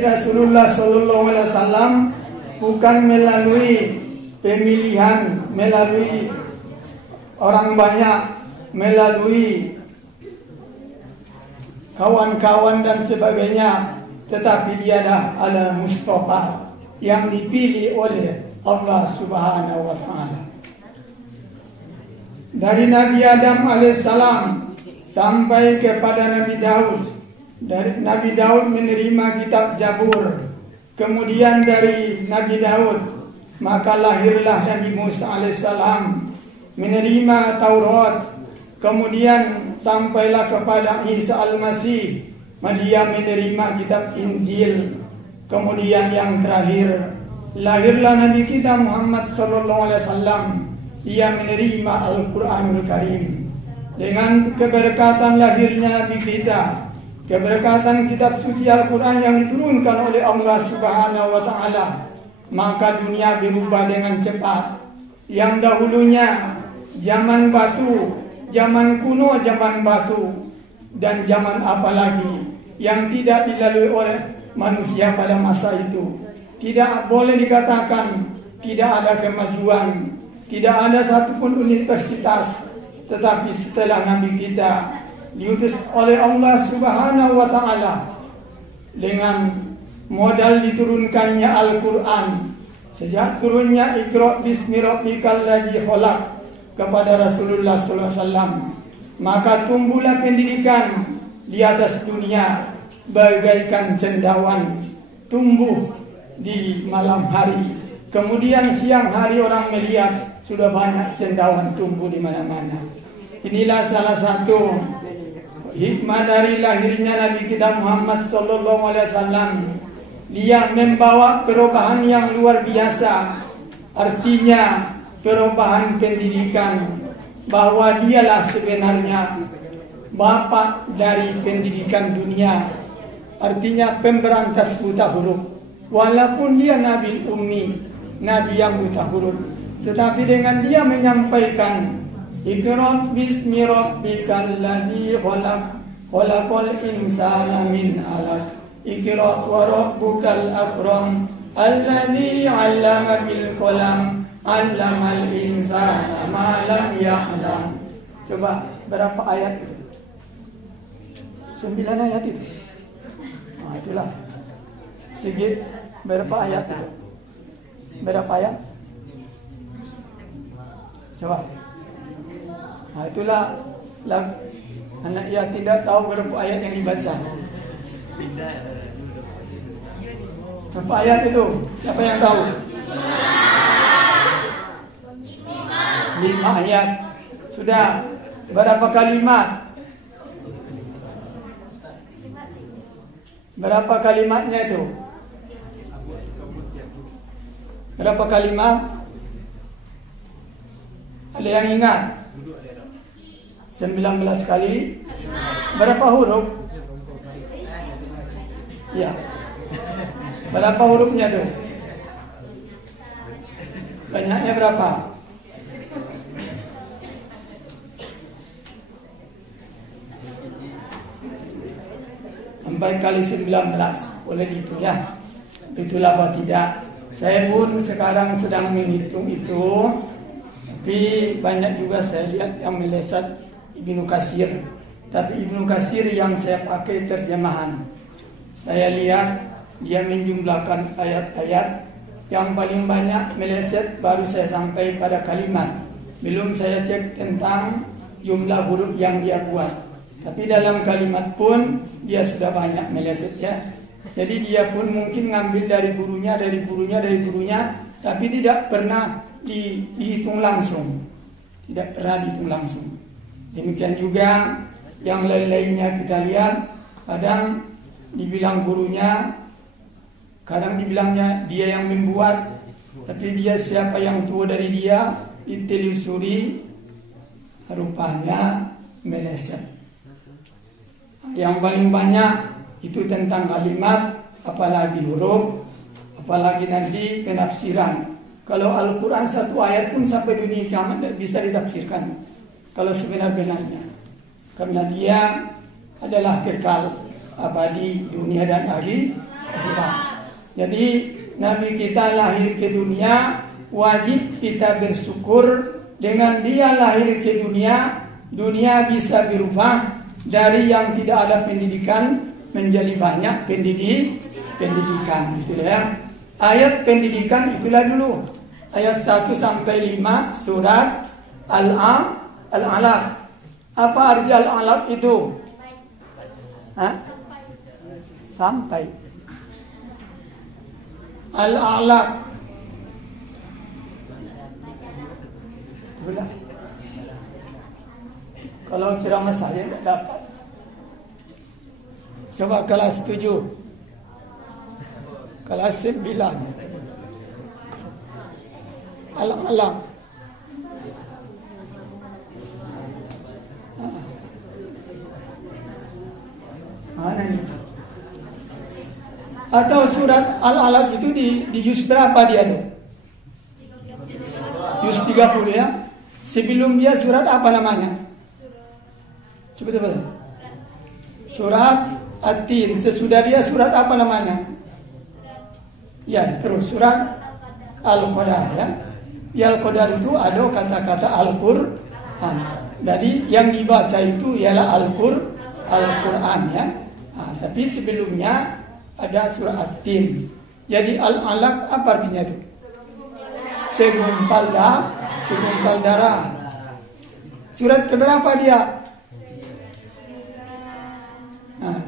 Rasulullah Sallallahu Alaihi Wasallam bukan melalui pemilihan, melalui orang banyak, melalui kawan-kawan dan sebagainya, tetapi dia adalah Mustafa yang dipilih oleh Allah Subhanahu wa Ta'ala. Dari Nabi Adam alaihissalam sampai kepada Nabi Daud. Dari Nabi Daud menerima kitab Zabur. Kemudian dari Nabi Daud maka lahirlah Nabi Musa alaihissalam menerima Taurat. Kemudian sampailah kepada Isa al-Masih, dia menerima kitab Injil. Kemudian yang terakhir lahirlah Nabi kita Muhammad sallallahu alaihi wasallam. Ia menerima Al-Quranul Karim. Dengan keberkatan lahirnya Nabi kita, keberkatan kitab suci Al-Quran yang diturunkan oleh Allah Subhanahu wa Ta'ala, maka dunia berubah dengan cepat. Yang dahulunya zaman batu, zaman kuno, zaman batu, dan zaman apalagi yang tidak dilalui oleh manusia pada masa itu. Tidak boleh dikatakan tidak ada kemajuan, tidak ada satupun universitas. Tetapi setelah Nabi kita diutus oleh Allah Subhanahu wa Ta'ala dengan modal diturunkannya Al-Quran, sejak turunnya Iqra bismi rabbikal ladzi khalaq kepada Rasulullah sallallahu alaihi wasallam, maka tumbuhlah pendidikan di atas dunia bagaikan cendawan tumbuh di malam hari. Kemudian siang hari orang melihat sudah banyak cendawan tumbuh di mana-mana. Inilah salah satu hikmah dari lahirnya Nabi kita Muhammad sallallahu alaihi wasallam. Dia membawa perubahan yang luar biasa. Artinya perubahan pendidikan, bahwa dialah sebenarnya bapak dari pendidikan dunia. Artinya pemberantas buta huruf. Walaupun dia Nabi Ummi, Nabi yang buta huruf, tetapi dengan dia menyampaikan Iqra bismi rabbikal ladzi khalaq khalaqal insana min 'alaq Iqra wa rabbukal akram alladzi 'allama bil qalam 'allamal insana ma lam ya'lam. Coba berapa ayat itu? 9 ayat itu. Nah, itulah. Sigit berapa ayat itu? Berapa ayat? Coba. Nah, itulah anak yang tidak tahu berapa ayat yang dibaca. Berapa ayat itu? Siapa yang tahu? 5 ayat. Sudah. Berapa kalimat? Berapa kalimatnya itu? Berapa kalimat? Ada yang ingat? 19 kali. Berapa huruf? Ya. Berapa hurufnya tuh? Banyaknya berapa? Sampai kali 19. Boleh dihitung ya. Itulah apa tidak. Saya pun sekarang sedang menghitung itu. Tapi banyak juga saya lihat yang meleset Ibnu Katsir. Tapi Ibnu Katsir yang saya pakai terjemahan. Saya lihat dia menjumlahkan ayat-ayat yang paling banyak meleset baru saya sampai pada kalimat. Belum saya cek tentang jumlah huruf yang dia buat. Tapi dalam kalimat pun dia sudah banyak meleset ya. Jadi dia pun mungkin ngambil dari gurunya, tapi tidak pernah dihitung langsung. Tidak pernah dihitung langsung. Demikian juga yang lain-lainnya kita lihat, kadang dibilang gurunya, kadang dibilangnya dia yang membuat, tapi dia siapa yang tua dari dia, ditelusuri, rupanya meleset. Yang paling banyak itu tentang kalimat, apalagi huruf, apalagi nanti penafsiran. Kalau Al-Quran satu ayat pun sampai dunia kiamat tidak bisa ditafsirkan. Kalau sebenar-benarnya, karena dia adalah kekal abadi dunia dan akhirat. Jadi Nabi kita lahir ke dunia, wajib kita bersyukur dengan dia lahir ke dunia. Dunia bisa berubah dari yang tidak ada pendidikan menjadi banyak pendidikan. Itulah ya. Ayat pendidikan itulah dulu. Ayat 1 sampai 5 surat Al-Alaq. Apa arti Al-Alaq itu? Sampai. Al-Alaq. Itulah. Kalau ceramah saya tidak dapat. Coba kelas 7. Kelas 9. Alam-alam. Mana ini? Atau surat Al-Alaq itu di juz berapa dia tuh? Juz 30 ya. Sebelum dia surat apa namanya? Coba. Surat At-Tin. Sesudah dia surat apa namanya? Ya, terus surat Al-Qadar ya. Di Al-Qadar itu ada kata-kata Al-Qur'an. Jadi yang dibaca itu ialah Al-Qur'an ya. Tapi sebelumnya ada surat At-Tin. Jadi Al-Alaq apa artinya itu? Segumpal darah. Surat keberapa dia?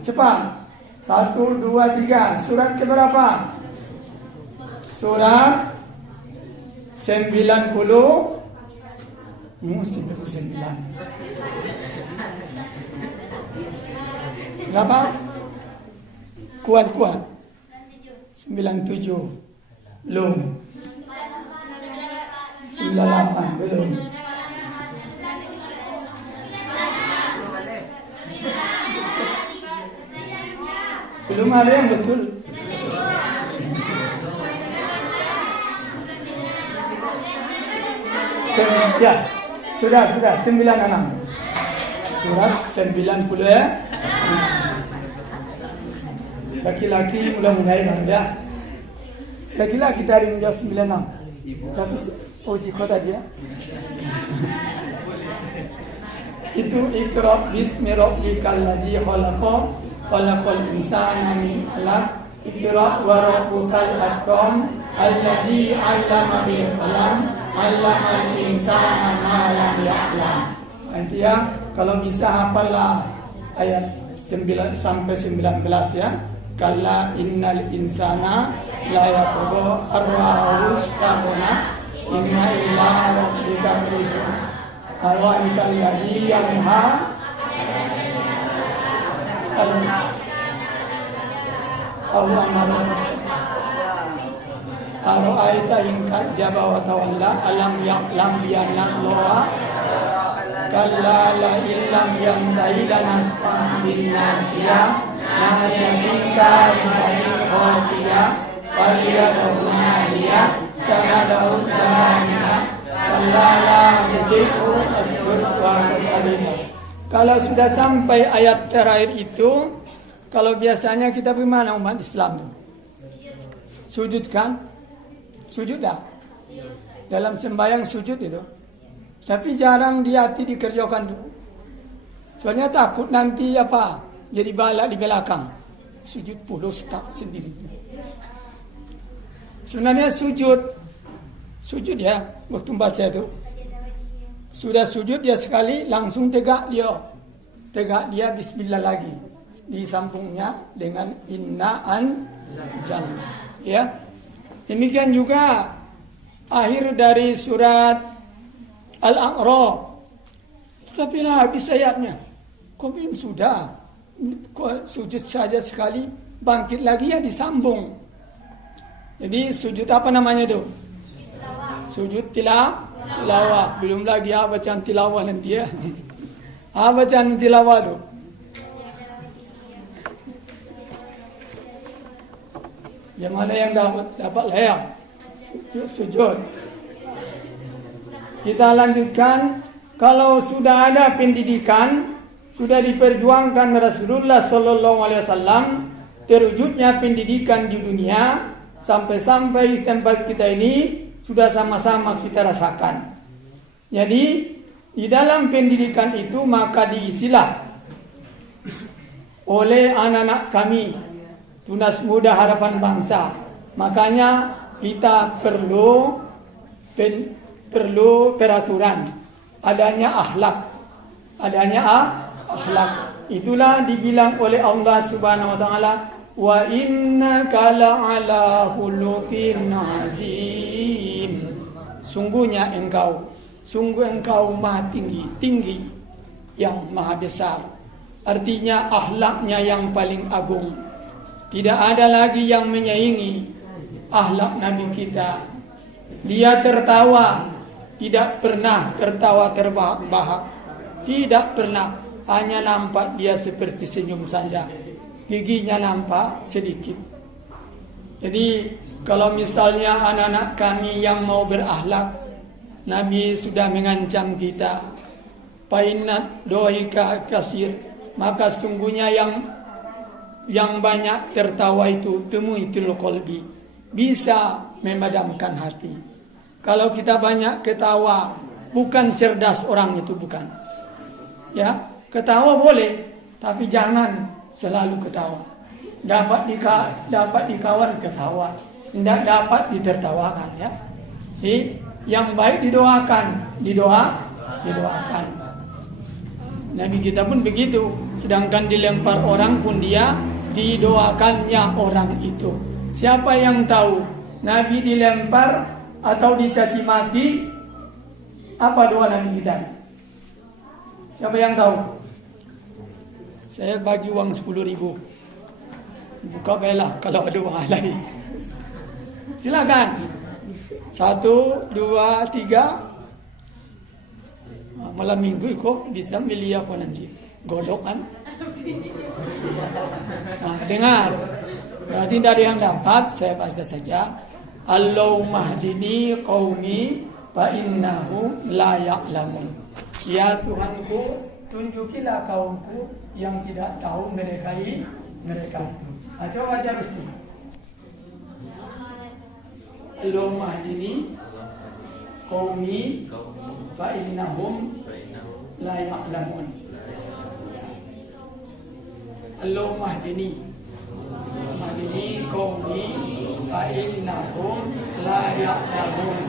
Cepat. 1, 2, 3. Surat keberapa? Surat 90. Mesti 9. Berapa? Kuat. 97. Belum. 98. Belum. Belum ada yang betul. Ya, sudah 96. Surat 90 ya. Laki-laki mulai ya. Laki-laki dari menjawab 96. Tapi posisi kota dia. Itu Iqra bismi rabbikal ladzi khalaq. Khalaqal insana min 'alaq. Iqra wa rabbukal akram alladzi 'allama bil qalam 'allamal insana ma lam ya'lam. Nanti ya, kalau bisa hafallah ayat 9 sampai 19 ya. Kalla innal insana la yatgha ar-ra'ahu istaghna inna ila rabbika rujun. Arwa'ikal ladzi yanha Allah Ara'aita in kadzdzaba wa tawalla alam ya'lam bi anna Allah kalla la illam yantahi lanasfa'an bin nasiyah nasiyatin kalimatin khafiyah waliyadunaliyah sanadahu zamaniyah kalla la yudiku asbud wa qadimah. Kalau sudah sampai ayat terakhir itu, kalau biasanya kita bagaimana umat Islam itu? Sujud kan? Sujud dah. Dalam sembahyang sujud itu. Tapi jarang di hati dikerjakan tuh. Soalnya takut nanti jadi balak di belakang. Sujud pulos tak sendiri. Sebenarnya sujud ya, waktu baca itu. Sudah sujud dia sekali, langsung tegak dia bismillah lagi. Disambungnya dengan inna anzalna. Ya. Demikian juga akhir dari surat Al-A'raf. Tetapi lah habis ayatnya. Kok sudah sujud saja sekali, bangkit lagi ya disambung. Jadi sujud apa namanya itu? Sujud tilawah. Belum lagi bacaan tilawah nanti ya. Bacaan tilawah tu. Yang mana yang dapat layak sujud. Kita lanjutkan. Kalau sudah ada pendidikan, sudah diperjuangkan Rasulullah Sallallahu Alaihi Wasallam, terwujudnya pendidikan di dunia sampai-sampai tempat kita ini sudah sama-sama kita rasakan. Jadi di dalam pendidikan itu maka diisilah oleh anak-anak kami, Tunas Muda Harapan Bangsa. Makanya kita perlu peraturan, adanya akhlak. Itulah dibilang oleh Allah Subhanahu wa taala, wa innaka la'ala khuluqin azim. Sungguh engkau maha tinggi yang maha besar. Artinya akhlaknya yang paling agung. Tidak ada lagi yang menyaingi akhlak Nabi kita. Dia tertawa, tidak pernah tertawa terbahak-bahak. Tidak pernah. Hanya nampak dia seperti senyum saja. Giginya nampak sedikit. Jadi kalau misalnya anak-anak kami yang mau berakhlak, Nabi sudah mengancam kita, Painat dohika kasir, maka sungguhnya yang banyak tertawa itu temuitul qalbi, bisa memadamkan hati. Kalau kita banyak ketawa, bukan cerdas orang itu, bukan. Ya, ketawa boleh, tapi jangan selalu ketawa. Dapat dikawan ketawa, tidak dapat ditertawakan, ya. Jadi yang baik didoakan. Nabi kita pun begitu. Sedangkan dilempar orang pun dia didoakannya orang itu. Siapa yang tahu Nabi dilempar atau dicaci maki, apa doa Nabi kita? Siapa yang tahu? Saya bagi uang 10.000. Buka bela kalau ada uang halal. Silakan. 1, 2, 3. Malam minggu kok bisa milih apa nanti? Godok kan? Nah, dengar. Berarti dari yang dapat saya baca saja. Allahumma hdini qaumi fa innahum la ya'lamun. Ya Tuhanku, tunjukilah kaumku yang tidak tahu mereka itu. Coba baca resmi. Allahumma hdini qaumi fa innahum la ya'lamun. Allahumma hdini qaumi fa innahum la ya'lamun.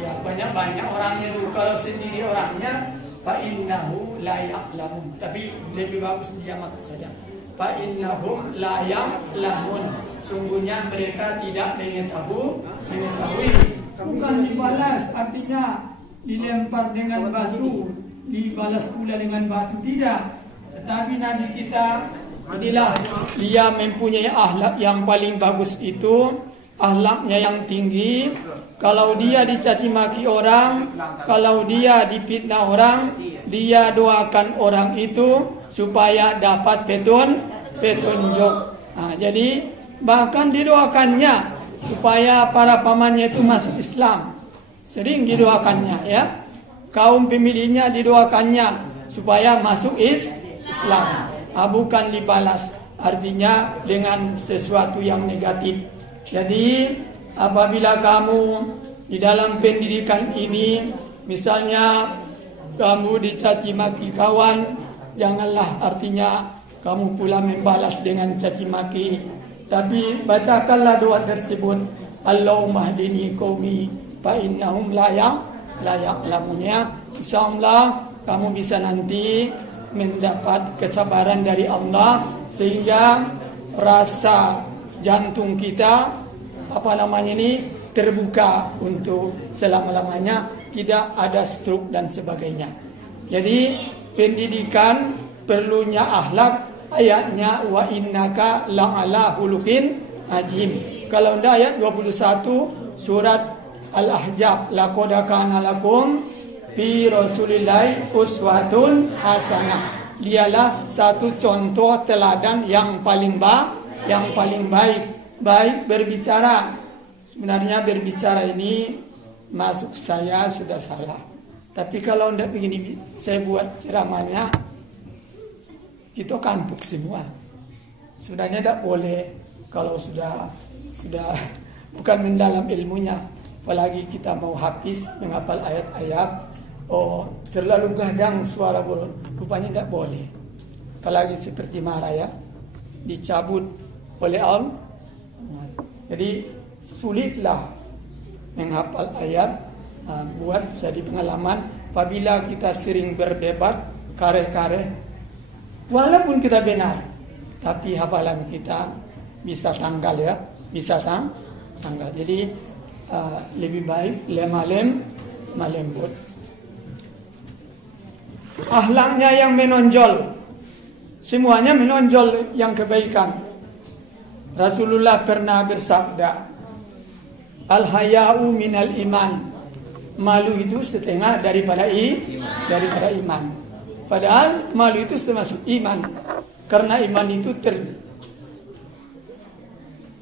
Ya, banyak orangnya dulu. Kalau sendiri orangnya fa innahu la ya'lamun. Tapi lebih bagus dijamak saja. Fa innahum la ya'lamun. Sungguhnya mereka tidak mengetahui. Bukan dibalas, artinya dilempar dengan batu, dibalas pula dengan batu, tidak. Tetapi Nabi kita inilah, dia mempunyai akhlak yang paling bagus itu, akhlaknya yang tinggi. Kalau dia dicaci maki orang, kalau dia difitnah orang, dia doakan orang itu supaya dapat petunjuk. Nah, jadi bahkan didoakannya supaya para pamannya itu masuk Islam. Sering didoakannya, ya. Kaum pemilihnya didoakannya supaya masuk Islam. Bukan dibalas, artinya dengan sesuatu yang negatif. Jadi apabila kamu di dalam pendidikan ini, misalnya kamu dicaci maki kawan, janganlah artinya kamu pula membalas dengan caci maki. Tapi bacakanlah doa tersebut, Allahumma hdini qaumi fa innahum la ya'lamun. Insyaallah kamu bisa nanti mendapat kesabaran dari Allah sehingga rasa jantung kita terbuka untuk selama-lamanya, tidak ada stroke dan sebagainya. Jadi pendidikan perlunya akhlak. Ayatnya wa innaka la'ala khuluqin azim. Kalau anda ayat 21 surat Al-Ahzab, laqad kana lakum fi Rasulillahi uswatun hasanah. Dialah satu contoh teladan yang paling baik. Baik berbicara. Sebenarnya berbicara ini masuk saya sudah salah. Tapi kalau tidak begini saya buat ceramahnya, kita kantuk semua. Sebenarnya tidak boleh kalau sudah bukan mendalam ilmunya. Apalagi kita mau habis menghafal ayat-ayat, terlalu gadang suara burung, rupanya tidak boleh. Apalagi seperti marah ya, dicabut oleh Allah. Jadi sulitlah menghafal ayat. Buat jadi pengalaman apabila kita sering berdebat kareh-kareh, walaupun kita benar, tapi hafalan kita bisa tanggal ya, bisa tanggal. Jadi lebih baik lemah lembut. Akhlaknya yang menonjol, semuanya menonjol yang kebaikan. Rasulullah pernah bersabda, al-haya'u minal iman. Malu itu setengah daripada iman. Padahal malu itu termasuk iman. Karena iman itu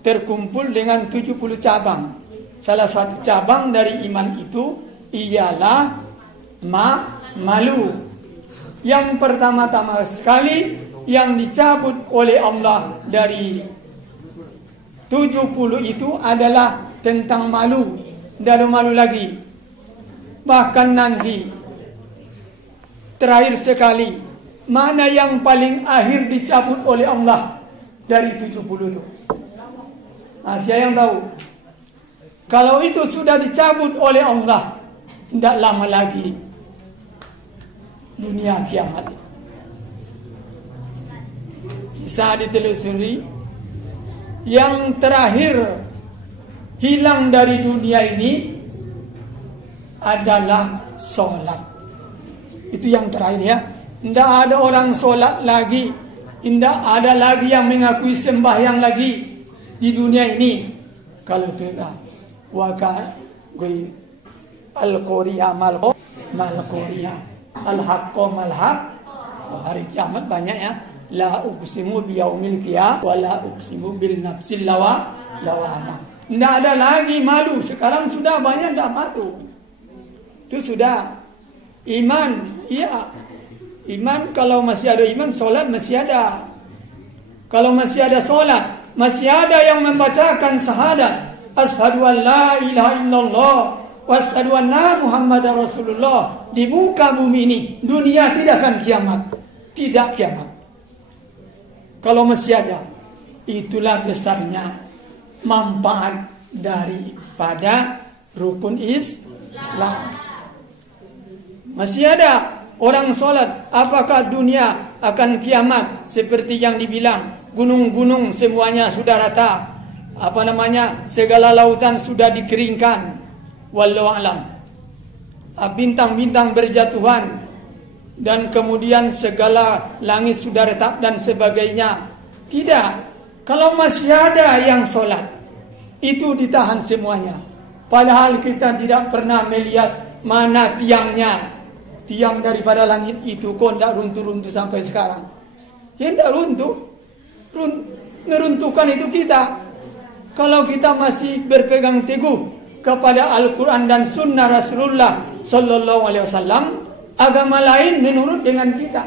terkumpul dengan 70 cabang. Salah satu cabang dari iman itu ialah malu. Yang pertama-tama sekali yang dicabut oleh Allah dari 70 itu adalah tentang malu. Tidak ada malu lagi. Bahkan nanti terakhir sekali, mana yang paling akhir dicabut oleh Allah dari 70 itu? Siapa yang tahu? Kalau itu sudah dicabut oleh Allah, tidak lama lagi dunia kiamat. Kisah ditelusuri, yang terakhir hilang dari dunia ini adalah sholat. Itu yang terakhir ya. Tidak ada orang sholat lagi. Tidak ada lagi yang mengakui sembahyang lagi di dunia ini. Kalau tidak, waka al-Quriyah mal-Quriyah, al-Haqqo mal-Haq. Hari kiamat banyak ya. La uqsimu biyaumil qiyamah wa la uqsimu bil nafsil lawamah. Tidak ada lagi malu. Sekarang sudah banyak tidak malu. Itu sudah iman. Iya, iman. Kalau masih ada iman, solat masih ada. Kalau masih ada solat, masih ada yang membacakan syahadat, asyhadu an la ilaha illallah wa asyhadu anna muhammadar rasulullah. Di muka bumi ini, dunia tidak akan kiamat. Tidak kiamat. Kalau masih ada, itulah besarnya manfaat daripada rukun Islam. Masih ada orang sholat, apakah dunia akan kiamat seperti yang dibilang? Gunung-gunung semuanya sudah rata. Segala lautan sudah dikeringkan. Wallahu a'lam. Bintang-bintang berjatuhan. Dan kemudian segala langit sudah retak dan sebagainya. Tidak. Kalau masih ada yang sholat, itu ditahan semuanya. Padahal kita tidak pernah melihat mana tiangnya. Tiang daripada langit itu kok tidak runtuh-runtuh sampai sekarang. Ya tidak runtuh. Neruntuhkan itu kita. Kalau kita masih berpegang teguh kepada Al-Quran dan Sunnah Rasulullah Sallallahu Alaihi Wasallam, agama lain menurut dengan kita.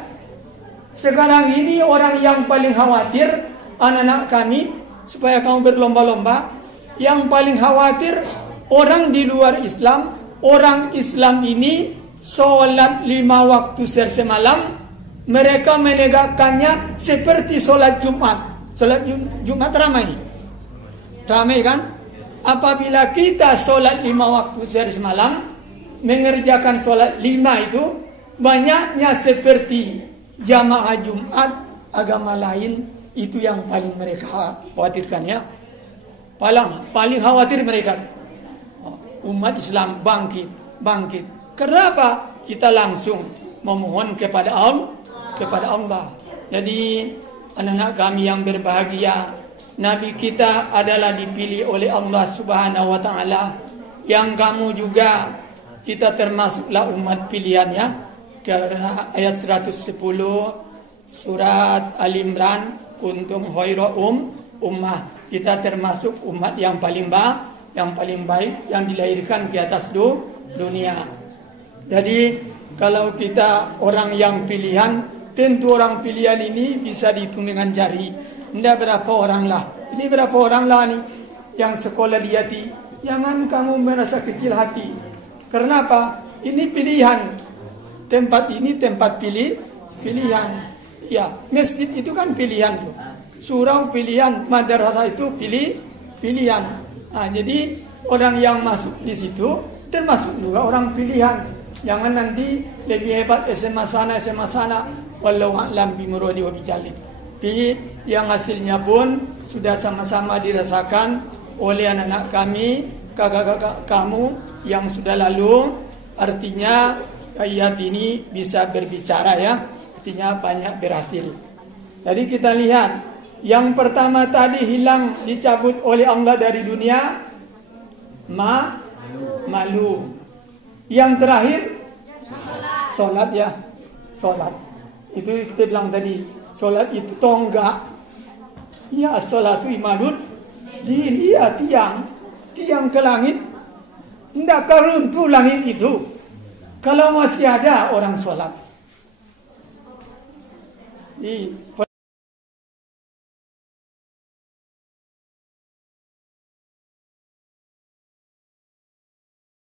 Sekarang ini orang yang paling khawatir anak-anak kami supaya kamu berlomba-lomba. Yang paling khawatir orang di luar Islam. Orang Islam ini sholat 5 waktu semalam, mereka menegakkannya seperti sholat Jumat. Sholat Jumat ramai kan? Apabila kita sholat 5 waktu semalam, mengerjakan sholat 5 itu, banyaknya seperti jamaah Jumat, agama lain, itu yang paling mereka khawatirkan ya. Paling khawatir mereka. Umat Islam bangkit. Kenapa? Kita langsung memohon kepada Allah. Jadi anak-anak kami yang berbahagia, Nabi kita adalah dipilih oleh Allah Subhanahu wa taala. Yang kamu juga, kita termasuklah umat pilihan ya. Karena ayat 110 surat Al-Imran, kuntum khairu ummah. Kita termasuk umat yang paling baik yang dilahirkan ke atas dunia. Jadi kalau kita orang yang pilihan, tentu orang pilihan ini bisa dihitung dengan jari. Ndak berapa orang lah. Ini berapa orang lah nih yang sekolah di Yati. Jangan kamu merasa kecil hati. Karena apa? Ini pilihan. Tempat ini tempat pilihan. Ya, masjid itu kan pilihan tuh. Surau pilihan, madrasah itu pilihan. Nah, jadi orang yang masuk di situ termasuk juga orang pilihan. Jangan nanti lebih hebat SMA sana, wallahu a'lam bimuradi wa bijalik. Tapi yang hasilnya pun sudah sama-sama dirasakan oleh anak-anak kami, kakak-kakak kamu yang sudah lalu. Artinya ayat ini bisa berbicara ya. Artinya banyak berhasil. Jadi kita lihat yang pertama tadi hilang, dicabut oleh Allah dari dunia, malu. Yang terakhir solat ya, solat. Itu kita bilang tadi, solat itu tonggak. Ya, solatu imadun din, iya tiang ke langit. Tidak keruntuh langit itu kalau masih ada orang solat.